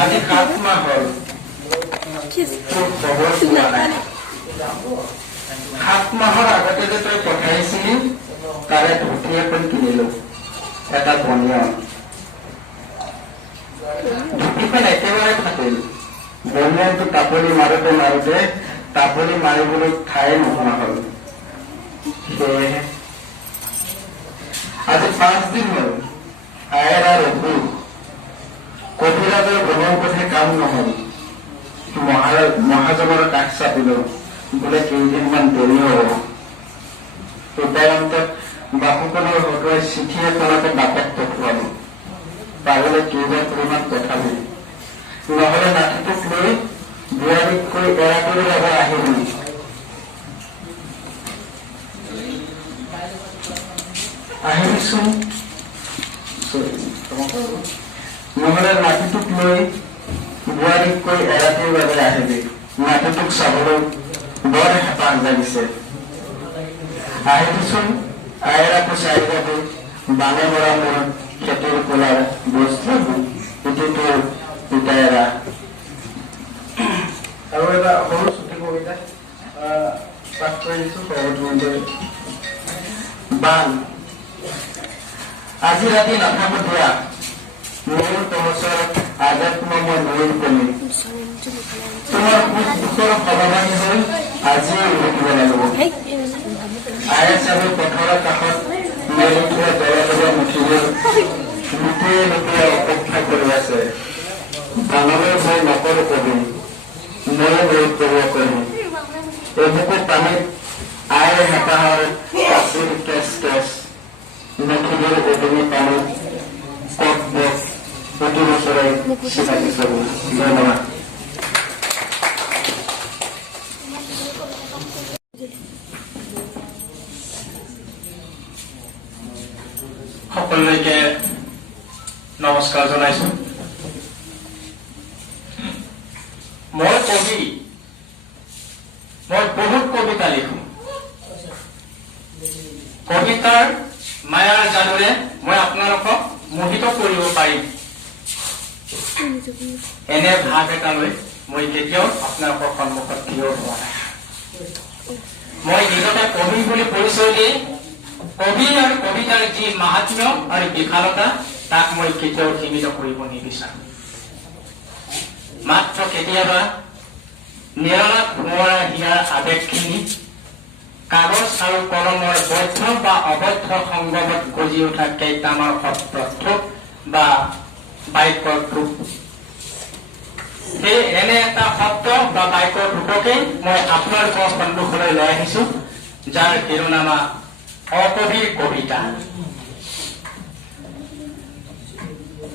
আজি 7 মাহ হল খবৰ পোৱা নাই 7 মাহৰ আগতে যে তই পঠাইছিলি তাৰে ধুতি এখন কিনিলো এটা বনিয়ন ধুতিখন একেবাৰে ফাটিল বনিয়নটো টাপলি মাৰোতে টাপলি মাৰিবলৈ ঠাই নোহোৱা হল সেয়েহে আজি 5 দিন হল আয়েৰ আৰু অসুখ কবিৰাজৰ ভ্ৰমণ পথে কাম নহল মহাজনৰ কাষ চাপিলো বোলে কেইদিনমান দেৰি হব উপায়ন্তত বাপুকলৰ হতুৱাই চিঠি এখনকে বাপেক পঠোৱালো পাৰিলে কেইবা পৰিমাণ পঠাবি নহলে নাতিটোক লৈ বোৱাৰীতকৈ এৰা কৰি যাব আহিবি আহিবিচোন নহলে নাতিটোক লৈ বোৱাৰীতকৈ এৰাতিৰ বাবে আহিবি নাতিটোক চাবলৈ বৰ হেঁপাহ জাগিছে আহিবিচোন আয়েৰাকো চাই যাবি বানে মৰা মোৰ খেতিৰ কোলাৰ বস্তু ইটো তোৰ পিতায়েৰা আৰু এটা সৰু ছুটি কবিতা পাঠ কৰি দিছো সহজ বান আজি ৰাতি নাথাকো দিয়া মোৰ তহচৰ আধ্যাত্ম মই নৈৰ কমি তোমাৰ সুখ দুখৰ সমাধানী হৈ আজিয়ে উভতিব লাগিব আয়ে চাবি পথাৰৰ কাষত মেলি থোৱা জলজীয়া মুঠিবোৰ লুটিয়াই লুটিয়াই অপেক্ষা কৰি আছে ডাঙৰলৈ মই নকৰো কবি ময়ো নৈত কৰিব কৰিম এইবুকু পানীত আয়ে হেঁপাহৰ কাপোৰ কেচ কেচ নথিবোৰ এদিনী পানীত কট বক প্ৰতি বছৰে চিনাকি কৰোঁ ধন্যবাদ সকলোকে নমস্কাৰ জনাইছো মই কবি মই বহুত কবিতা লিখো কবিতাৰ মায়াৰ জাদুৰে মই আপোনালোকক মোহিত কৰিব পাৰিম এনে ভাৱ এটা লৈ মই কেতিয়াও আপোনালোকৰ সন্মুখত থিয় হোৱা নাই মই নিজকে কবি বুলি পৰিচয় দি কবি আৰু কবিতাৰ যি মাহাত্ম্য আৰু বিশালতা তাক মই কেতিয়াও সীমিত কৰিব নিবিচাৰো মাত্ৰ কেতিয়াবা নিৰলাত সোঁৱৰা হিয়াৰ আৱেগখিনি কাগজ আৰু কলমৰ বৈধ বা অবৈধ সংগমত গজি উঠা কেইটামান শব্দ বা বাক্যৰ ৰূপ সেই এনে এটা শব্দ বা বাক্যৰ ৰূপকেই মই আপোনালোকৰ সন্মুখলৈ লৈ আহিছো যাৰ শিৰোনামা অকবিৰ কবিতা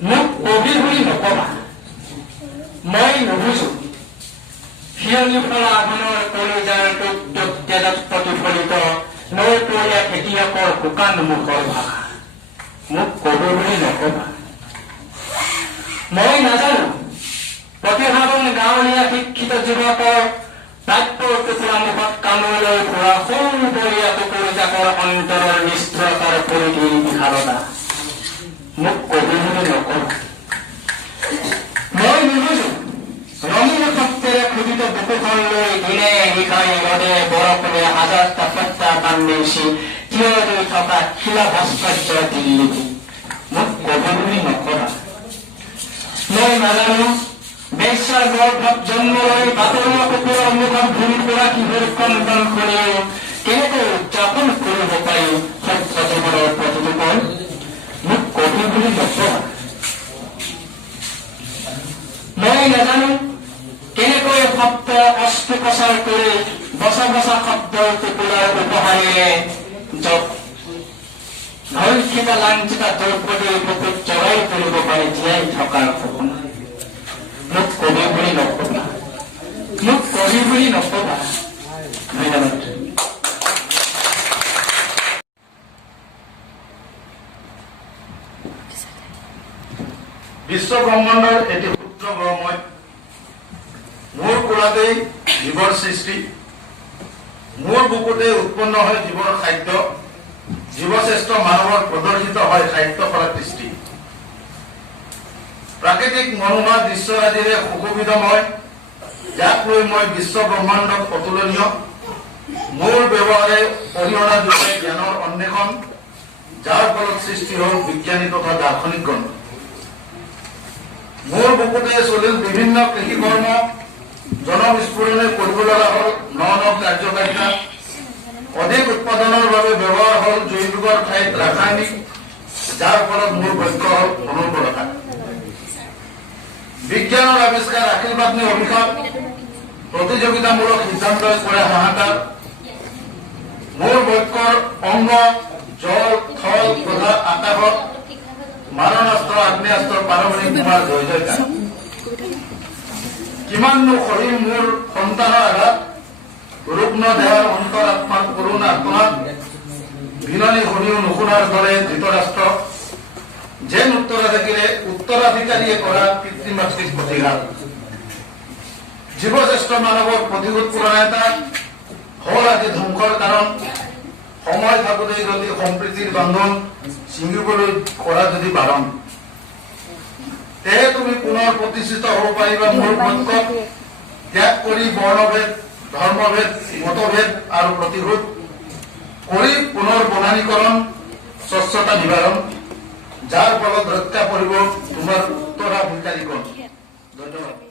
মোক কবি বুলি নকবা মই নুবুজো শিয়লি ফলা আগুনৰ কলিজাৰ তেজত প্ৰতিফলিত নৈপৰীয়া খেতিয়কৰ শুকান মুখৰ ভাষা মোক কবি বুলি নকবা মই নাজানো প্ৰতিভাৱান গাঁৱলীয়া শিক্ষিত যুৱকৰ প্ৰাপ্যৰ টুকুৰা মুখত কামুৰি লৈ ফুৰা সৰু বৰীয়া কুকুৰজাকৰ অন্তৰৰ নিষ্ঠুৰতাৰ পৰিধি বিশালতা মোক কবি বুলি নকবা মই নুবুজো ৰঙীন শব্দেৰে খোদিত বুকুখন লৈ দিনে নিশাই ৰদে বৰষুণে হাজাৰটা সত্তা বান্ধি থিয় হৈ থকা শিলা ভাস্কৰ্য দিল্লীত মোক কবি বুলি নকবা মই নাজানো বেশ্যাৰ গৰ্ভত জন্ম লৈ বাতৰুৱা কুকুৰৰ মুখত ঘূৰি ফুৰা কিশোৰ কন্দন শুনি কেনেকৈ উদযাপন কৰিব পাৰি সত্য জীৱনৰ প্ৰতিটো পল মোক কবি বুলি নকবা মই নাজানো কেনেকৈ শব্দ অস্ত্ৰোপচাৰ কৰি বচা বচা শব্দৰ টুকুৰাৰ উপহাৰেৰে নৈ কিবা লাঞ্চিতা দ্ৰৌপদী বুকুত জৰাই তুলিব পাৰি জীয়াই থকাৰ সপোন। মোক কবি বুলি নকবা, মোক কবি বুলি নকবা। ধন্যবাদ। বিশ্ব ব্ৰহ্মাণ্ডৰ এটি ক্ষুদ্ৰ গ্ৰহময় মোৰ কোলাতেই জীৱৰ সৃষ্টি, মোৰ বুকুতে উৎপন্ন হয় জীৱৰ খাদ্য, জীৱশ্ৰেষ্ঠ মানৱৰ প্ৰদৰ্শিত হয় সাহিত্য কলা কৃষ্টি। প্ৰাকৃতিক মনোমোহা দৃশ্যৰাজিৰে সুশোভিতময়, যাক লৈ মই বিশ্ব ব্ৰহ্মাণ্ডত অতুলনীয়। মোৰ ব্যৱহাৰে অৰিহণা যোগাই জ্ঞানৰ অন্বেষণ, যাৰ ফলত সৃষ্টি হ'ল বিজ্ঞানী তথা দাৰ্শনিকগণ। মোৰ বুকুতে চলিল বিভিন্ন কৃষি কৰ্ম, জনবিস্ফোৰণে কৰিব লগা হ'ল ন ন কাৰ্যকাৰিতা। অধিক উৎপাদনৰ বাবে ব্যৱহাৰ হ'ল জৈৱিকৰ ঠাইত ৰাসায়নিক, যাৰ ফলত মোৰ ভাগ্য হ'ল অনুৰ্বৰতা। বিজ্ঞানৰ আৱিষ্কাৰ আশীৰ্বাদ নে অভিশাপ, প্ৰতিযোগিতামূলক সিদ্ধান্তই কৰে হাহাকাৰ। মোৰ বক্ষৰ অংগ জল থল তথা আকাশত মাৰণাস্ত্ৰ আগ্নেয়াস্ত্ৰ পাৰমাণিক বোমাৰ জয় জয়কাৰ। কিমাননো শৰীৰ মোৰ সন্তানৰ আঘাত, ৰুগ্ন দেহৰ অন্তৰ আত্মাৰ কৰুণ আত্মনাদ। বিননি শুনিও নুশুনাৰ দৰে ধৃতৰাষ্ট্ৰ, যেন উত্তৰাধিকাৰীয়ে কৰা পিতৃমাতৃক প্ৰতিঘাত। জীৱশ্ৰেষ্ঠ মানৱৰ প্ৰতিশোধ পুৰণাতা হল আজি ধ্বংসৰ কাৰণ। সময় থাকোঁতেই যদি সম্প্ৰীতিৰ বান্ধন ছিঙিবলৈ কৰা যদি বাৰণ, তেহে তুমি পুনৰ প্ৰতিষ্ঠিত হ'ব পাৰিবা মোৰ পক্ষত। ত্যাগ কৰি বৰ্ণভেদ ধৰ্মভেদ মতভেদ আৰু প্ৰতিশোধ কৰি পুনৰ বনানীকৰণ স্বচ্ছতা নিবাৰণ, যাৰ ফলত ৰক্ষা পৰিব তোমাৰ উত্তৰাধিকাৰীগণ। ধন্যবাদ।